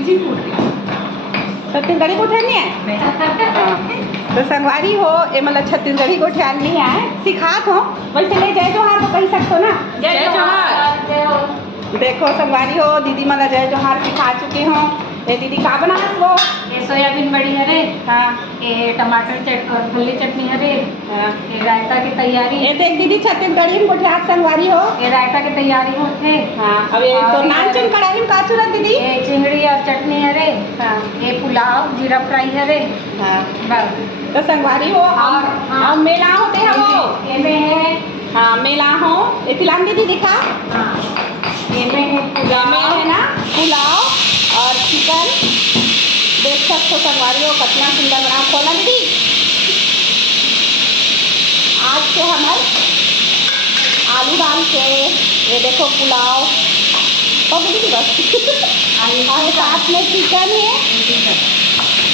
मिर्ची फूट गई। छत्तीसगढ़ी गोठियानी है। हाँ, तो संगवारी हो ये मतलब छत्तीसगढ़ी गोठियानी है, सिखात हो वैसे ले जय जोहार तो कही सकते हो ना। जय जोहार। देखो संगवारी हो दीदी मतलब जय जोहार सिखा चुकी हूँ। ये दीदी का बना वो ये सोयाबीन बड़ी हरे। हाँ, ये टमाटर फली चटनी हरे। हाँ। ये रायता की तैयारी। ये देख दीदी छत्तीसगढ़ी में गोठियात संगवारी हो। ये रायता की तैयारी होते। हाँ, अब ये तो नानचन कढ़ाई में का चूरत दीदी। ये चिंगड़ी और चटनी हरे। हाँ, ये पुलाव जीरा फ्राई हरे। हाँ। बस तो संगवारी हो और मेला होते हैं वो ये में है। हाँ मेला हो ये तिलाम दीदी दिखा। हाँ, ये में है पुलाव है ना, पुलाव और चिकन देख सकते हो संगवारी हो कितना सुंदर बना खोला दीदी। आज के हमारे आलू डाल के ये देखो पुलाव हो दीदी बस और साथ में चिकन है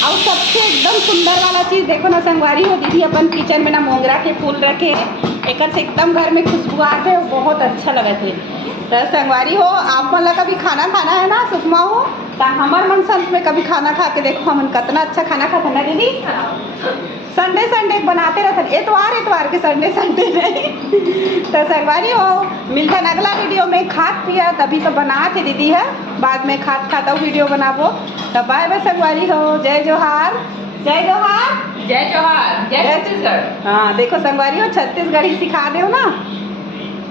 और सबसे एकदम सुंदर वाला चीज़ देखो ना संगवारी हो दीदी अपन किचन में ना मोंगरा के फूल रखे एक से एकदम घर में खुशबू आते है बहुत अच्छा लगा थे। तो संगवारी हो आप मन ला कभी खाना खाना है ना सुषमा हो तो हमार मन संत में कभी खाना खा के देखो हम कितना अच्छा खाना खाते ना दीदी। संडे संडे बनाते रहते एतवार के संडे नहीं। तो संगवारी हो मिलता है अगला वीडियो में खाद पिया तभी तो बना थे दीदी है बाद में खाद खाता वीडियो बनाबो। तो बाय बाय संगवारी हो जय जोहार जय जोहार जय जोहार जय छत्तीसगढ़। हाँ देखो संगवारी हो छत्तीसगढ़ी सिखा दो ना।